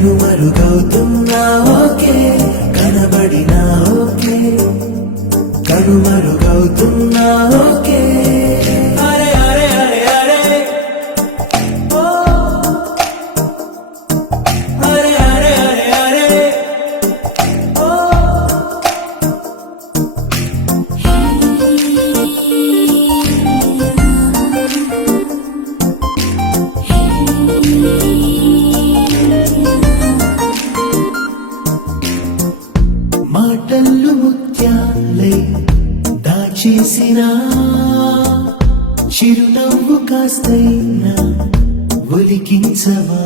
కనుమరుగవుతున్నా okay, కనబడినా okay, కనుమరుగవుతున్నా okay. అరే అరే అరే అరే ఓ, అరే అరే అరే అరే ఓ. మాటలు ముత్యాలై దాచేసిన చిరునవ్వు కాస్తైనా ఒలికించవా.